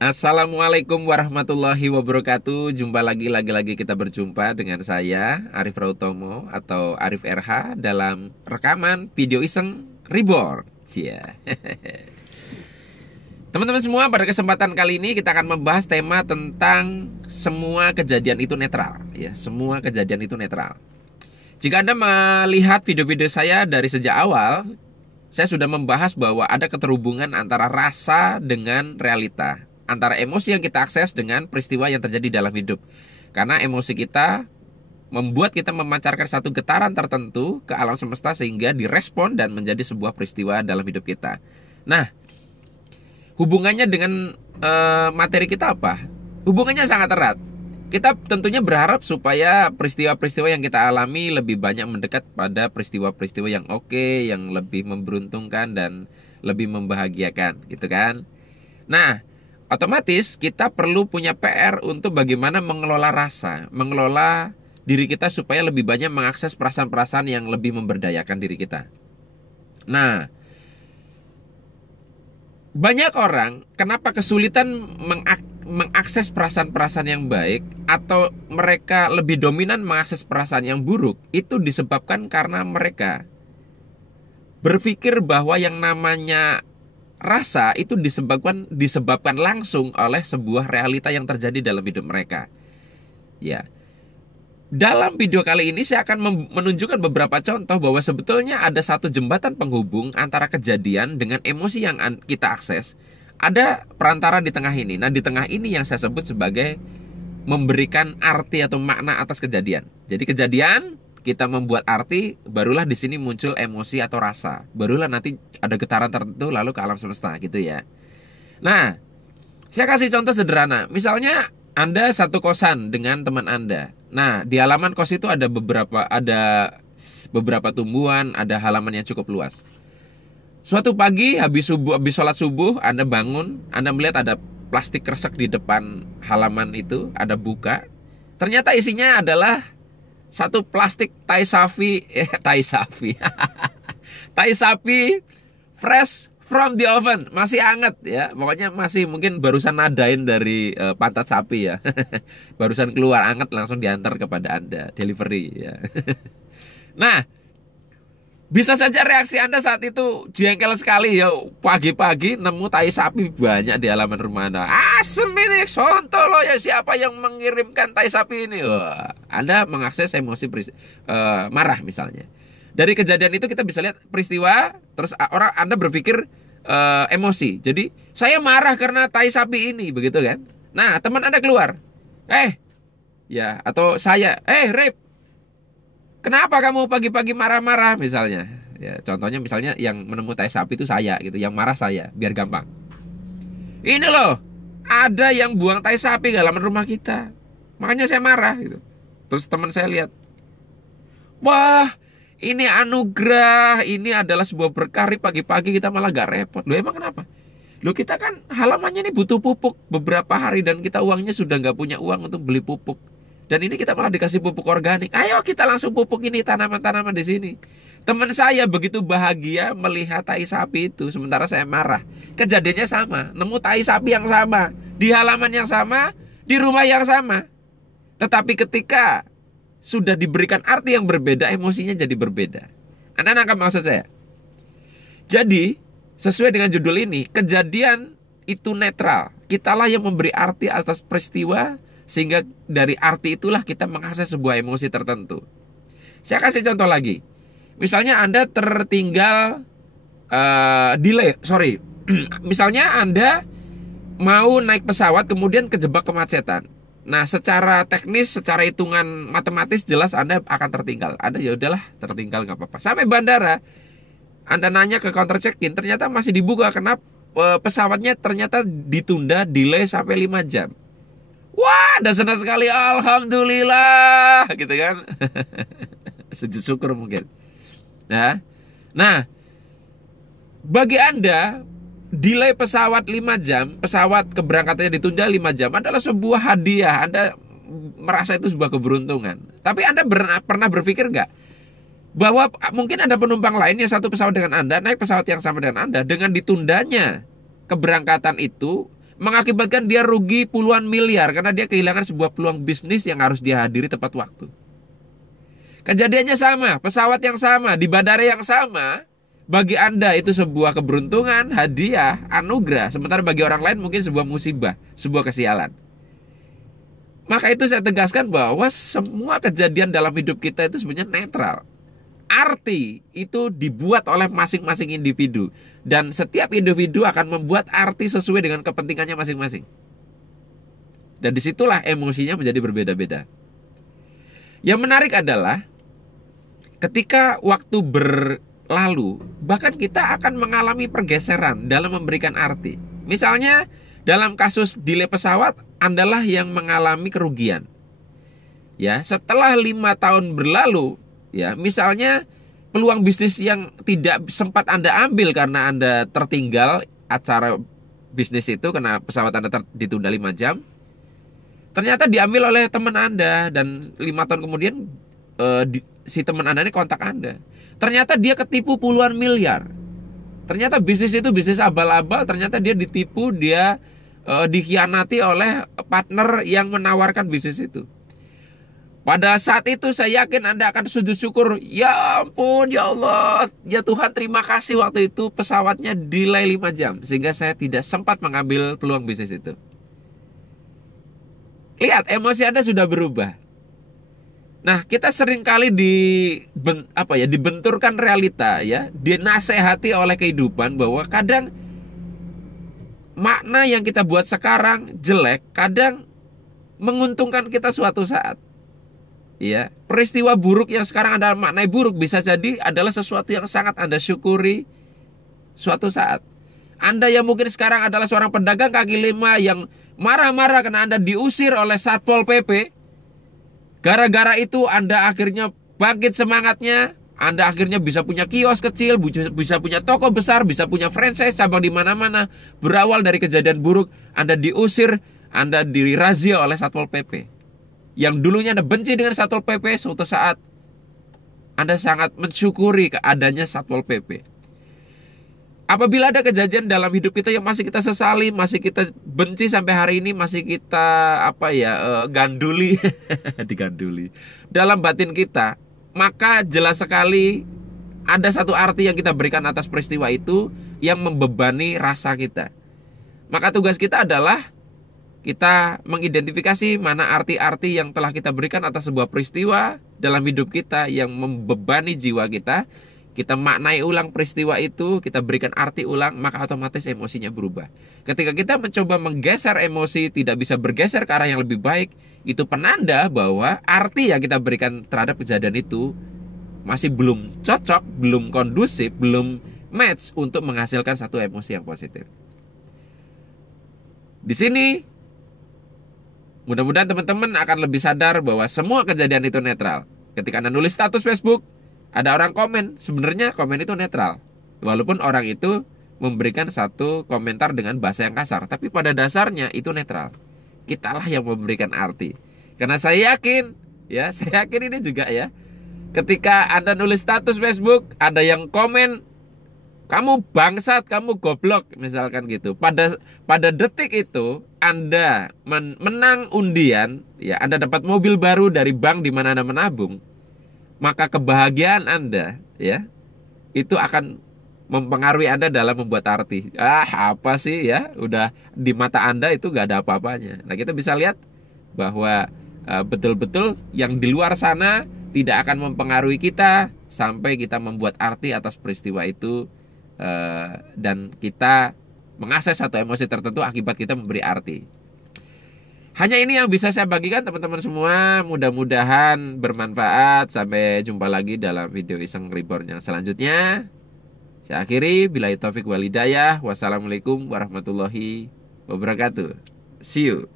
Assalamualaikum warahmatullahi wabarakatuh. Jumpa lagi kita berjumpa dengan saya Arif Rautomo atau Arif RH dalam rekaman video iseng Reborn. Cia. Teman-teman semua, pada kesempatan kali ini kita akan membahas tema tentang semua kejadian itu netral, ya, semua kejadian itu netral. Jika Anda melihat video-video saya dari sejak awal, saya sudah membahas bahwa ada keterhubungan antara rasa dengan realita, antara emosi yang kita akses dengan peristiwa yang terjadi dalam hidup. Karena emosi kita membuat kita memancarkan satu getaran tertentu ke alam semesta sehingga direspon dan menjadi sebuah peristiwa dalam hidup kita. Nah, hubungannya dengan materi kita apa? Hubungannya sangat erat. Kita tentunya berharap supaya peristiwa-peristiwa yang kita alami lebih banyak mendekat pada peristiwa-peristiwa yang oke, yang lebih memberuntungkan dan lebih membahagiakan, gitu kan? Nah, otomatis kita perlu punya PR untuk bagaimana mengelola rasa, mengelola diri kita supaya lebih banyak mengakses perasaan-perasaan yang lebih memberdayakan diri kita. Nah, banyak orang kenapa kesulitan mengakses perasaan-perasaan yang baik atau mereka lebih dominan mengakses perasaan yang buruk, itu disebabkan karena mereka berpikir bahwa yang namanya rasa itu disebabkan langsung oleh sebuah realita yang terjadi dalam hidup mereka. Ya. Dalam video kali ini saya akan menunjukkan beberapa contoh bahwa sebetulnya ada satu jembatan penghubung antara kejadian dengan emosi yang kita akses. Ada perantara di tengah ini. Nah, di tengah ini yang saya sebut sebagai memberikan arti atau makna atas kejadian. Jadi kejadian, kita membuat arti, barulah di sini muncul emosi atau rasa. Barulah nanti ada getaran tertentu lalu ke alam semesta gitu ya. Nah, saya kasih contoh sederhana. Misalnya Anda satu kosan dengan teman Anda. Nah, di halaman kos itu ada beberapa tumbuhan, ada halaman yang cukup luas. Suatu pagi habis sholat subuh, Anda bangun, Anda melihat ada plastik kresek di depan halaman itu, ada buka. Ternyata isinya adalah satu plastik tai sapi tai sapi fresh from the oven, masih hangat ya. Pokoknya masih mungkin barusan nadain dari pantat sapi ya. Barusan keluar hangat langsung diantar kepada Anda, delivery ya. Nah, bisa saja reaksi Anda saat itu jengkel sekali ya. Pagi-pagi nemu tai sapi banyak di halaman rumah Anda. Asem ini, sontolo ya, siapa yang mengirimkan tai sapi ini? Wah, Anda mengakses emosi marah misalnya. Dari kejadian itu kita bisa lihat peristiwa, terus Anda berpikir emosi. Jadi, saya marah karena tai sapi ini, begitu kan? Nah, teman Anda keluar. Ya, atau saya, Rip, kenapa kamu pagi-pagi marah-marah misalnya? Ya, contohnya misalnya yang menemui tai sapi itu saya gitu, yang marah saya, biar gampang. Ini loh, ada yang buang tai sapi ke halaman rumah kita. Makanya saya marah gitu. Terus teman saya lihat, wah, ini anugerah, ini adalah sebuah berkah. Pagi-pagi kita malah gak repot. Loh, emang kenapa? Loh, kita kan halamannya ini butuh pupuk beberapa hari dan kita uangnya sudah gak punya uang untuk beli pupuk. Dan ini kita malah dikasih pupuk organik. Ayo kita langsung pupuk ini tanaman-tanaman di sini. Teman saya begitu bahagia melihat tai sapi itu, sementara saya marah. Kejadiannya sama, nemu tai sapi yang sama, di halaman yang sama, di rumah yang sama. Tetapi ketika sudah diberikan arti yang berbeda, emosinya jadi berbeda. Anda nangkap maksud saya? Jadi, sesuai dengan judul ini, kejadian itu netral. Kitalah yang memberi arti atas peristiwa, sehingga dari arti itulah kita mengakses sebuah emosi tertentu. Saya kasih contoh lagi. Misalnya Anda tertinggal misalnya Anda mau naik pesawat kemudian kejebak kemacetan. Nah, secara teknis, secara hitungan matematis jelas Anda akan tertinggal. Anda ya udahlah, tertinggal nggak apa-apa. Sampai bandara, Anda nanya ke counter check-in, ternyata masih dibuka karena pesawatnya ternyata ditunda, delay sampai 5 jam. Wah, dah senang sekali, alhamdulillah, gitu kan? Sujud syukur mungkin. Nah, bagi Anda, delay pesawat 5 jam, pesawat keberangkatannya ditunda 5 jam adalah sebuah hadiah. Anda merasa itu sebuah keberuntungan. Tapi Anda pernah berpikir nggak bahwa mungkin ada penumpang lain yang satu pesawat dengan Anda, naik pesawat yang sama dengan Anda, dengan ditundanya keberangkatan itu mengakibatkan dia rugi puluhan miliar karena dia kehilangan sebuah peluang bisnis yang harus dia hadiri tepat waktu. Kejadiannya sama, pesawat yang sama, di bandara yang sama. Bagi Anda itu sebuah keberuntungan, hadiah, anugerah. Sementara bagi orang lain mungkin sebuah musibah, sebuah kesialan. Maka itu saya tegaskan bahwa semua kejadian dalam hidup kita itu sebenarnya netral. Arti itu dibuat oleh masing-masing individu. Dan setiap individu akan membuat arti sesuai dengan kepentingannya masing-masing. Dan disitulah emosinya menjadi berbeda-beda. Yang menarik adalah ketika waktu berlalu, bahkan kita akan mengalami pergeseran dalam memberikan arti. Misalnya dalam kasus delay pesawat, Andalah yang mengalami kerugian. Ya, setelah 5 tahun berlalu, ya, misalnya peluang bisnis yang tidak sempat Anda ambil karena Anda tertinggal acara bisnis itu karena pesawat Anda ditunda 5 jam, ternyata diambil oleh teman Anda dan 5 tahun kemudian si teman Anda ini kontak Anda. Ternyata dia ketipu puluhan miliar. Ternyata bisnis itu bisnis abal-abal, ternyata dia ditipu, dia dikhianati oleh partner yang menawarkan bisnis itu. Pada saat itu saya yakin Anda akan sujud syukur. Ya ampun, ya Allah, ya Tuhan, terima kasih waktu itu pesawatnya delay 5 jam sehingga saya tidak sempat mengambil peluang bisnis itu. Lihat, emosi Anda sudah berubah. Nah, kita seringkali dibenturkan realita, ya, dinasehati oleh kehidupan bahwa kadang makna yang kita buat sekarang jelek, kadang menguntungkan kita suatu saat. Ya, peristiwa buruk yang sekarang Anda maknai buruk bisa jadi adalah sesuatu yang sangat Anda syukuri suatu saat. Anda yang mungkin sekarang adalah seorang pedagang kaki lima yang marah-marah karena Anda diusir oleh Satpol PP. Gara-gara itu Anda akhirnya bangkit semangatnya. Anda akhirnya bisa punya kios kecil, bisa punya toko besar, bisa punya franchise cabang di mana-mana. Berawal dari kejadian buruk, Anda diusir, Anda dirazia oleh Satpol PP. Yang dulunya Anda benci dengan Satpol PP, suatu saat Anda sangat mensyukuri keadaannya Satpol PP. Apabila ada kejadian dalam hidup kita yang masih kita sesali, masih kita benci sampai hari ini, masih kita ganduli, diganduli dalam batin kita, maka jelas sekali ada satu arti yang kita berikan atas peristiwa itu yang membebani rasa kita. Maka tugas kita adalah kita mengidentifikasi mana arti-arti yang telah kita berikan atas sebuah peristiwa dalam hidup kita yang membebani jiwa kita. Kita maknai ulang peristiwa itu, kita berikan arti ulang, maka otomatis emosinya berubah. Ketika kita mencoba menggeser emosi, tidak bisa bergeser ke arah yang lebih baik, itu penanda bahwa arti yang kita berikan terhadap kejadian itu masih belum cocok, belum kondusif, belum match untuk menghasilkan satu emosi yang positif. Di sini, mudah-mudahan teman-teman akan lebih sadar bahwa semua kejadian itu netral. Ketika Anda nulis status Facebook, ada orang komen, sebenarnya komen itu netral. Walaupun orang itu memberikan satu komentar dengan bahasa yang kasar, tapi pada dasarnya itu netral. Kitalah yang memberikan arti. Karena saya yakin ini juga ya. Ketika Anda nulis status Facebook, ada yang komen, kamu bangsat, kamu goblok, misalkan gitu. Pada detik itu Anda menang undian, ya, Anda dapat mobil baru dari bank di mana Anda menabung. Maka kebahagiaan Anda, ya, itu akan mempengaruhi Anda dalam membuat arti. Apa sih ya? Udah di mata Anda itu gak ada apa-apanya. Nah, kita bisa lihat bahwa betul-betul yang di luar sana tidak akan mempengaruhi kita sampai kita membuat arti atas peristiwa itu, dan kita mengakses satu emosi tertentu akibat kita memberi arti. Hanya ini yang bisa saya bagikan teman-teman semua. Mudah-mudahan bermanfaat. Sampai jumpa lagi dalam video Iseng Reborn yang selanjutnya. Saya akhiri. Billahi taufik wal hidayah. Wassalamualaikum warahmatullahi wabarakatuh. See you.